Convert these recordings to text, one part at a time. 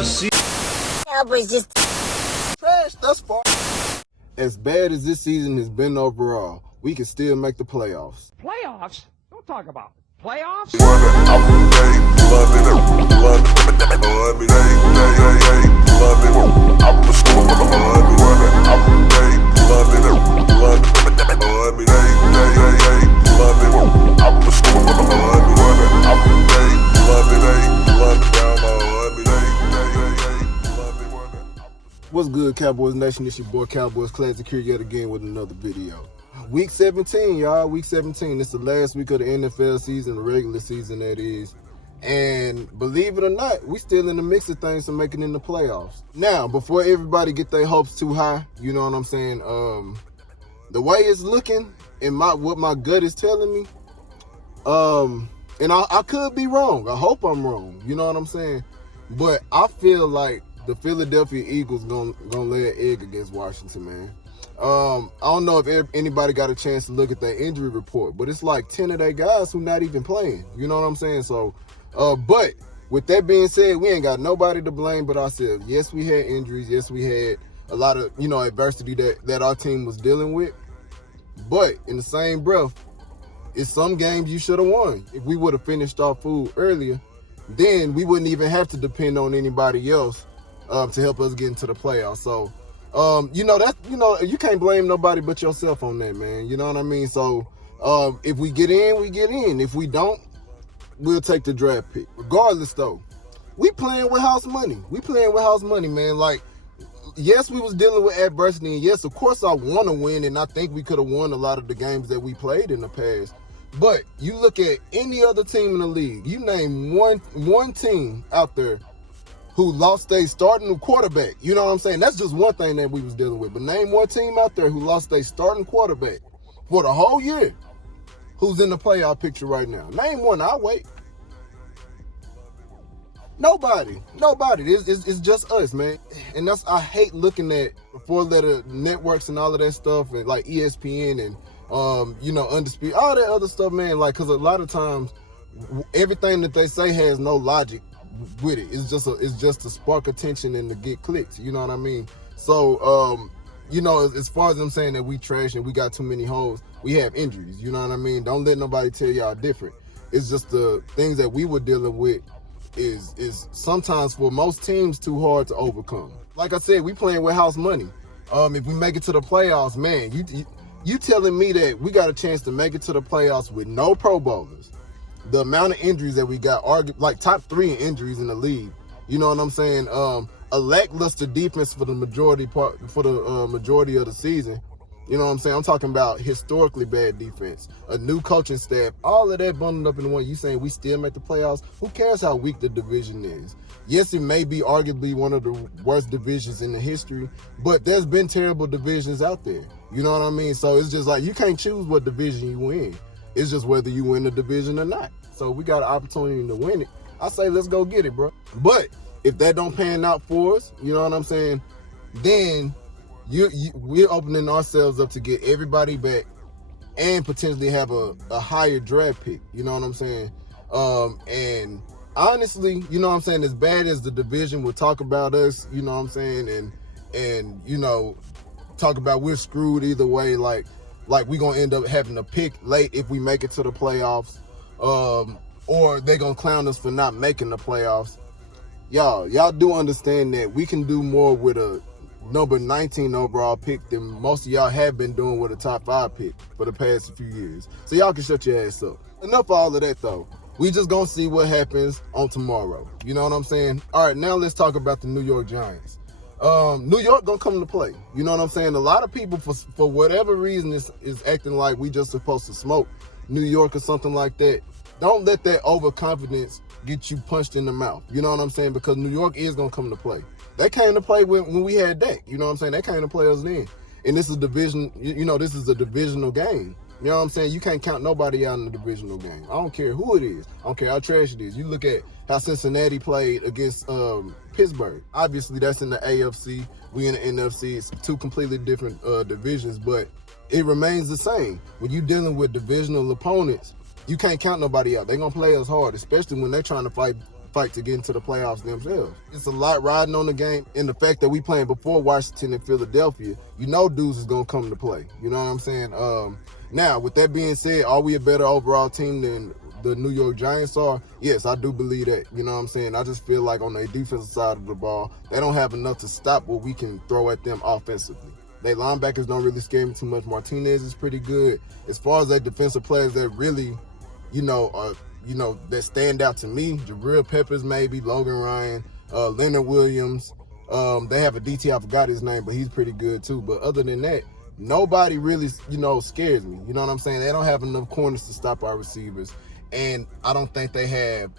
Cowboys just trash thus far. As bad as this season has been overall, we can still make the playoffs. Playoffs? Don't talk about it. Playoffs? What's good, Cowboys Nation? It's your boy Cowboys Classic here yet again with another video. Week 17, y'all. Week 17. It's the last week of the NFL season, the regular season that is. And believe it or not, we still in the mix of things to making in the playoffs. Now, before everybody get their hopes too high, you know what I'm saying? The way it's looking and what my gut is telling me, and I could be wrong. I hope I'm wrong. You know what I'm saying? But I feel like the Philadelphia Eagles gonna lay an egg against Washington, man. I don't know if anybody got a chance to look at that injury report, but it's like 10 of their guys who not even playing. You know what I'm saying? So, but with that being said, we ain't got nobody to blame but ourselves. Yes, we had injuries. Yes, we had a lot of, adversity that our team was dealing with. But in the same breath, it's some games you should have won. If we would have finished our food earlier, then we wouldn't even have to depend on anybody else to help us get into the playoffs. So, you can't blame nobody but yourself on that, man. You know what I mean? So, if we get in, we get in. If we don't, we'll take the draft pick. Regardless, though, we playing with house money. We playing with house money, man. Like, yes, we was dealing with adversity, and yes, of course, I want to win, and I think we could have won a lot of the games that we played in the past. But you look at any other team in the league, you name one team out there who lost their starting quarterback. You know what I'm saying? That's just one thing that we was dealing with. But name one team out there who lost their starting quarterback for the whole year who's in the playoff picture right now. Name one. I'll wait. Nobody. It's just us, man. And I hate looking at four-letter networks and all of that stuff, and like ESPN and Undisputed, all that other stuff, man. Like, because a lot of times everything that they say has no logic with it. It's just to spark attention and to get clicks. You know what I mean? So, as far as I'm saying that we trash and we got too many holes, we have injuries. You know what I mean? Don't let nobody tell y'all different. It's just the things that we were dealing with is sometimes for most teams too hard to overcome. Like I said, we playing with house money. If we make it to the playoffs, man, you telling me that we got a chance to make it to the playoffs with no Pro Bowlers? The amount of injuries that we got, like top 3 in injuries in the league. You know what I'm saying? A lackluster defense for the majority of the season. You know what I'm saying? I'm talking about historically bad defense, a new coaching staff, all of that bundled up in one. You saying we still make the playoffs? Who cares how weak the division is? Yes, it may be arguably one of the worst divisions in the history, but there's been terrible divisions out there. You know what I mean? So it's just like you can't choose what division you win. It's just whether you win the division or not. So we got an opportunity to win it. I say let's go get it, bro. But if that don't pan out for us, you know what I'm saying, then we're opening ourselves up to get everybody back and potentially have a higher draft pick. You know what I'm saying? And honestly, you know what I'm saying, as bad as the division will talk about us, you know what I'm saying, and talk about we're screwed either way, like we're going to end up having to pick late if we make it to the playoffs, or they're going to clown us for not making the playoffs. Y'all do understand that we can do more with a number 19 overall pick than most of y'all have been doing with a top 5 pick for the past few years. So y'all can shut your ass up. Enough of all of that, though. We just going to see what happens on tomorrow. You know what I'm saying? All right, now let's talk about the New York Giants. New York gonna come to play. You know what I'm saying? A lot of people, for whatever reason, is acting like we just supposed to smoke New York or something like that. Don't let that overconfidence get you punched in the mouth. You know what I'm saying? Because New York is gonna come to play. They came to play when we had Dak. You know what I'm saying? They came to play us then. And this is division. This is a divisional game. You know what I'm saying? You can't count nobody out in the divisional game. I don't care who it is. I don't care how trash it is. You look at how Cincinnati played against Pittsburgh. Obviously, that's in the AFC. We in the NFC. It's 2 completely different divisions, but it remains the same. When you're dealing with divisional opponents, you can't count nobody out. They're going to play us hard, especially when they're trying to fight fight to get into the playoffs themselves. It's a lot riding on the game, and the fact that we playing before Washington and Philadelphia, dudes is gonna come to play. You know what I'm saying? Now, with that being said, are we a better overall team than the New York Giants are? Yes, I do believe that. You know what I'm saying? I just feel like on the defensive side of the ball, they don't have enough to stop what we can throw at them offensively. Their linebackers don't really scare me too much. Martinez is pretty good. As far as their defensive players that really, that stand out to me, Jabril Peppers maybe, Logan Ryan, Leonard Williams. They have a DT, I forgot his name, but he's pretty good too. But other than that, nobody really, scares me. You know what I'm saying? They don't have enough corners to stop our receivers. And I don't think they have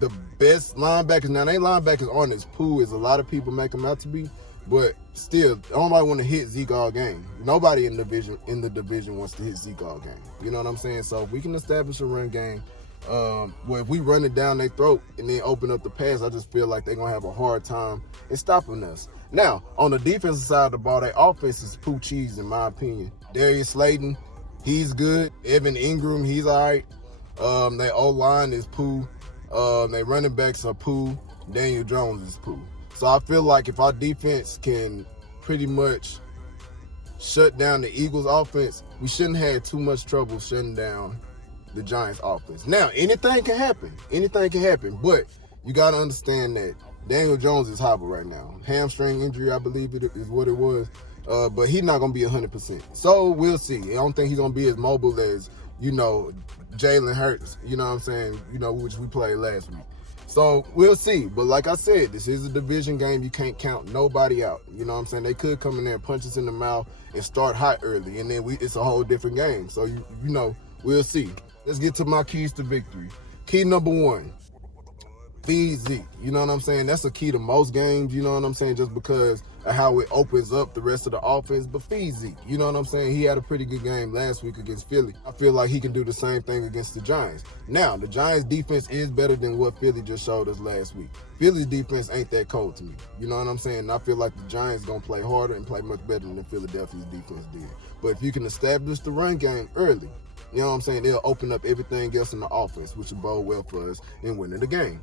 the best linebackers. Now, they linebackers aren't as poor as a lot of people make them out to be. But still, nobody want to hit Zeke all game. Nobody in the division wants to hit Zeke all game. You know what I'm saying? So if we can establish a run game, if we run it down their throat and then open up the pass, I just feel like they're going to have a hard time in stopping us. Now, on the defensive side of the ball, their offense is poo cheese, in my opinion. Darius Slayton, he's good. Evan Ingram, he's all right. Their O-line is poo. Their running backs are poo. Daniel Jones is poo. So I feel like if our defense can pretty much shut down the Eagles' offense, we shouldn't have too much trouble shutting down the Giants' offense. Now, anything can happen. Anything can happen. But you got to understand that Daniel Jones is hobbled right now. Hamstring injury, I believe it is what it was. But he's not going to be 100%. So we'll see. I don't think he's going to be as mobile as, Jalen Hurts, you know what I'm saying, which we played last week. So we'll see. But like I said, this is a division game. You can't count nobody out. You know what I'm saying? They could come in there and punch us in the mouth and start hot early. And then it's a whole different game. So, we'll see. Let's get to my keys to victory. Key number 1, feed Zeke. You know what I'm saying? That's a key to most games, you know what I'm saying, just because of how it opens up the rest of the offense. But feed Zeke. You know what I'm saying? He had a pretty good game last week against Philly. I feel like he can do the same thing against the Giants. Now, the Giants' defense is better than what Philly just showed us last week. Philly's defense ain't that cold to me. You know what I'm saying? I feel like the Giants going to play harder and play much better than Philadelphia's defense did. But if you can establish the run game early, you know what I'm saying, they'll open up everything else in the offense, which will bode well for us in winning the game.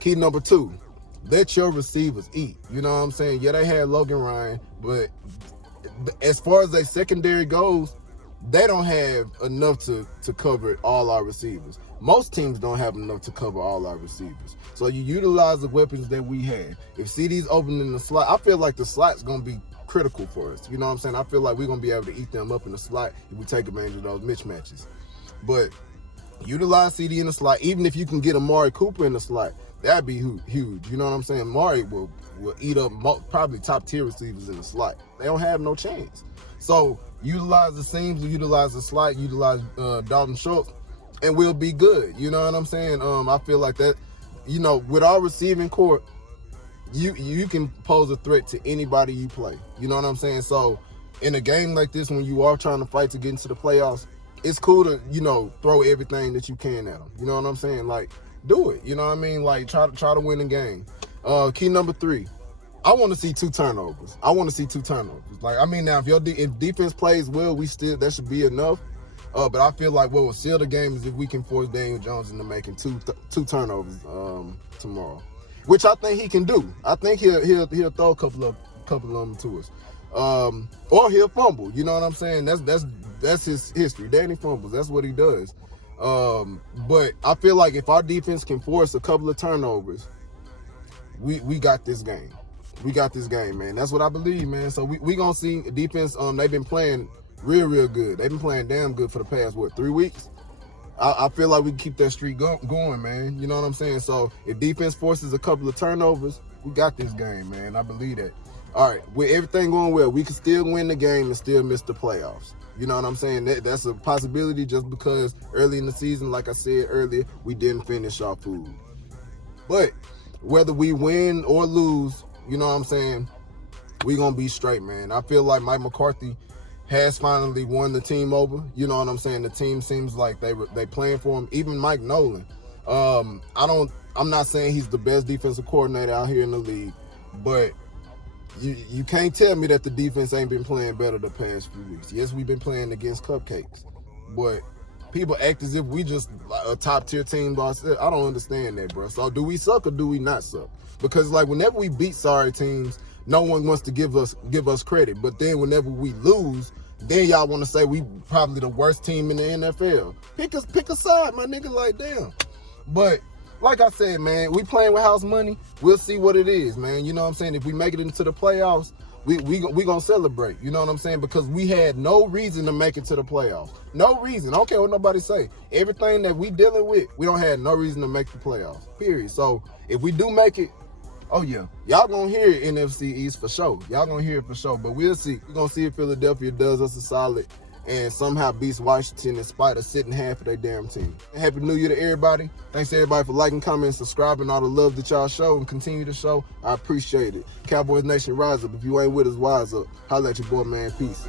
Key number 2, let your receivers eat. You know what I'm saying? Yeah, they had Logan Ryan, but as far as their secondary goes, they don't have enough to cover all our receivers. Most teams don't have enough to cover all our receivers. So you utilize the weapons that we have. If CD's open in the slot, I feel like the slot's going to be critical for us. You know what I'm saying? I feel like we're going to be able to eat them up in the slot if we take advantage of those mismatches. But utilize CD in the slot. Even if you can get Amari Cooper in the slot, that'd be huge. You know what I'm saying? Amari will eat up probably top-tier receivers in the slot. They don't have no chance. So utilize the seams, utilize the slot, utilize Dalton Schultz, and we'll be good. You know what I'm saying? I feel like that, with our receiving core, you can pose a threat to anybody you play. You know what I'm saying? So in a game like this, when you are trying to fight to get into the playoffs, it's cool to, throw everything that you can at them. You know what I'm saying? Like, do it. You know what I mean? Like, try to win the game. Key number 3, I want to see 2 turnovers. Now, if defense plays well, that should be enough. But I feel like what will seal the game is if we can force Daniel Jones into making two turnovers tomorrow, which I think he can do. I think he'll throw a couple of them to us, or he'll fumble. You know what I'm saying? That's his history. Danny fumbles. That's what he does. But I feel like if our defense can force a couple of turnovers, we got this game. We got this game, man. That's what I believe, man. So we gonna see defense. They've been playing real good. They've been playing damn good for the past 3 weeks. I feel like we can keep that streak going, man. You know what I'm saying? So if defense forces a couple of turnovers, we got this game, man. I believe that. All right, with everything going well, we can still win the game and still miss the playoffs. You know what I'm saying? That's a possibility just because early in the season, like I said earlier, we didn't finish our food. But whether we win or lose, you know what I'm saying, we going to be straight, man. I feel like Mike McCarthy has finally won the team over. You know what I'm saying? The team seems like they playing for him. Even Mike Nolan. I'm not saying he's the best defensive coordinator out here in the league, but you can't tell me that the defense ain't been playing better the past few weeks. Yes, we've been playing against cupcakes, but people act as if we just a top tier team. I don't understand that, bro. So do we suck or do we not suck? Because like whenever we beat sorry teams, no one wants to give us credit. But then whenever we lose, then y'all want to say we probably the worst team in the NFL. Pick a side, my nigga. Like damn. But like I said, man, we playing with house money. We'll see what it is, man. You know what I'm saying? If we make it into the playoffs, we gonna celebrate. You know what I'm saying? Because we had no reason to make it to the playoffs. No reason. I don't care what nobody say. Everything that we dealing with, we don't have no reason to make the playoffs. Period. So if we do make it, oh yeah, y'all gonna hear it NFC East for sure. Y'all gonna hear it for sure. But we'll see. We're gonna see if Philadelphia does us a solid and somehow beats Washington in spite of sitting half of their damn team. Happy New Year to everybody. Thanks to everybody for liking, commenting, subscribing, all the love that y'all show and continue to show. I appreciate it. Cowboys Nation, rise up. If you ain't with us, wise up. Holla at your boy, man. Peace.